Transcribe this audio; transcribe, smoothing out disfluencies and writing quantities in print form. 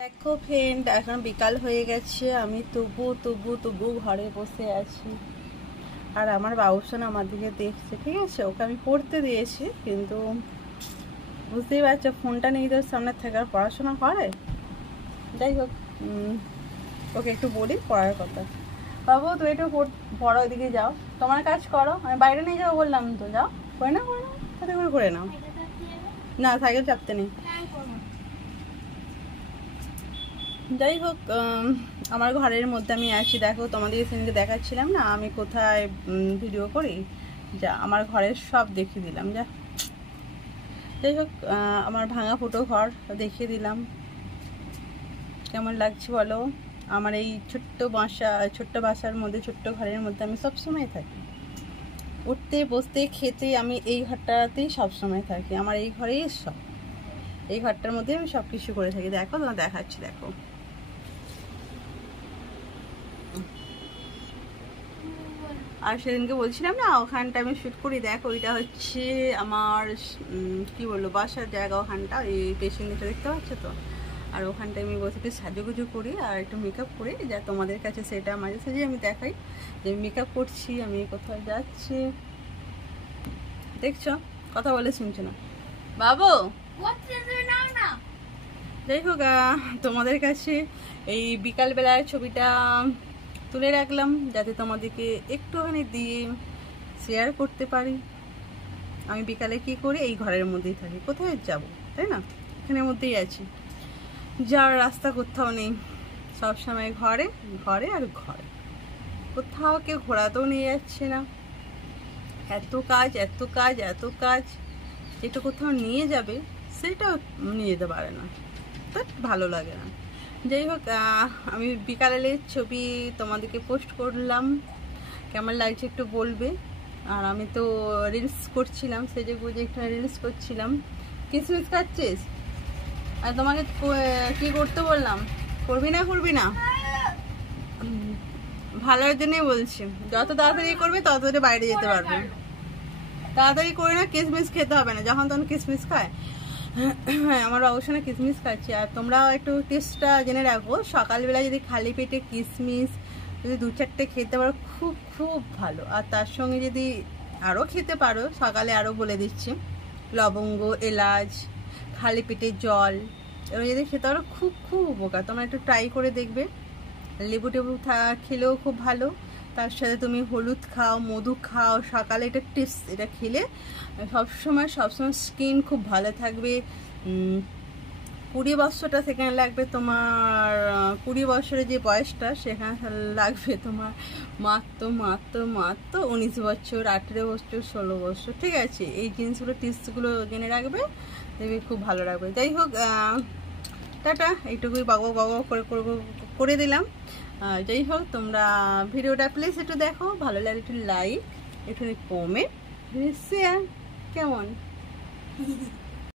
দেখো ফ্রেন্ড, এখন বিকাল হয়ে গেছে। আমি তবু ঘরে বসে আছি। আর আমার বাবুসোনা আমার দিকে দেখছে, ঠিক আছে। ওকে আমি পড়তে দিয়েছি, কিন্তু বুঝতেই পারছো ফোনটা নিয়ে তোর সামনে থেকে আর পড়াশোনা করে। যাই হোক, ওকে একটু বলি পড়ার কথা। বাবু তুই একটু পড়ো, ওইদিকে যাও, তোমার কাজ করো, আমি বাইরে নিয়ে যাবো বললাম তো। যাও, করে নাও সাথে করে নাও। না, সাইকেল চাপতে নেই। যাই হোক, আমার ঘরের মধ্যে আমি আছি। দেখো, তোমাদের সেদিনকে দেখাচ্ছিলাম না আমি কোথায় ভিডিও করি, যা আমার ঘরের সব দেখিয়ে দিলাম। যাই হোক, আমার ভাঙা ফুটো ঘর দেখিয়ে দিলাম। কেমন লাগছে বলো? আমার এই ছোট্ট বাসার মধ্যে, ছোট্ট ঘরের মধ্যে আমি সবসময় থাকি। উঠতে বসতে খেতে আমি এই ঘরটাতেই সবসময় থাকি। আমার এই ঘরেই সব, এই ঘরটার মধ্যে আমি সব কিছু করে থাকি। দেখো, তোমার দেখাচ্ছি, দেখো। আর সেদিনকে বলছিলাম না ওখানটা আমি শ্যুট করি। দেখো, ওইটা হচ্ছে আমার কি বলবো বাসার জায়গা। ওখানটা এই পেছনটা দেখতে পাচ্ছ তো। আর ওখানটায় আমি বসে একটু সাজুগুজু করি আর একটু মেকআপ করি, যা তোমাদের কাছে সেটা মাঝে সাঝে আমি দেখাই যে আমি মেকআপ করছি, আমি কোথাও যাচ্ছি। দেখছো, কথা বলে শুনছো না বাবু। যাই হোক, তোমাদের কাছে এই বিকালবেলার ছবিটা তুলে রাখলাম, যাতে তোমাদেরকে একটুখানি দিয়ে শেয়ার করতে পারি। আমি বিকালে কি করি, এই ঘরের মধ্যেই থাকি, কোথায় যাব, তাই না? এখানের মধ্যেই আছি, যার রাস্তা কোথাও নেই। সবসময় ঘরে ঘরে আর ঘরে, কোথাও কেউ ঘোরাতেও নিয়ে যাচ্ছে না। এত কাজ এত কাজ এত কাজ, যেটা কোথাও নিয়ে যাবে সেটাও নিয়ে যেতে পারে না, তা ভালো লাগে না। যাই হোক, আমি বিকালের ছবি তোমাদেরকে পোস্ট করলাম, কেমন লাগছে একটু বলবে। আর আমি তো রিলস করছিলাম, সেজে গুজে একটু রিলস করছিলাম। কিসমিস খাচ্ছিস? আর তোমাকে কি করতে বললাম, করবি না? ভালোর জন্যই বলছি, যত তাড়াতাড়ি করবে তত তাড়াতাড়ি বাইরে যেতে পারবে। তাড়াতাড়ি করে না, কিসমিস খেতে হবে না, যখন তখন কিসমিস খায়। হ্যাঁ, আমার অবশ্যই না কিসমিস খাচ্ছি। আর তোমরাও একটু টেস্টটা জেনে রাখো, সকালবেলা যদি খালি পেটে কিসমিস যদি 2-4টে খেতে পারো, খুব খুব ভালো। আর তার সঙ্গে যদি আরও খেতে পারো, সকালে আরও বলে দিচ্ছি, লবঙ্গ, এলাচ, খালি পেটে জল, এবার যদি খেতে পারো খুব খুব উপকার। তোমরা একটু ট্রাই করে দেখবে। লেবু টেবু খেলেও খুব ভালো। তার সাথে তুমি হলুদ খাও, মধু খাও, সকালে এটা টিপস, এটা খেলে সবসময় স্কিন খুব ভালো থাকবে। 20 বছরটা সেখানে লাগবে তোমার, 20 বছরের যে বয়সটা সেখানে লাগবে তোমার মাত্র 19 বছর, 18 বছর, 16 বছর, ঠিক আছে। এই জিনিসগুলো টিপসগুলো জেনে রাখবে, দেখবে খুব ভালো লাগবে। যাই হোক, টাটা, এইটুকুই বাগো করে দিলাম। যাই হোক, তোমরা ভিডিওটা প্লিজ একটু দেখো, ভালো লাগে একটু লাইক, একটু কমেন্ট, শেয়ার, কেমন?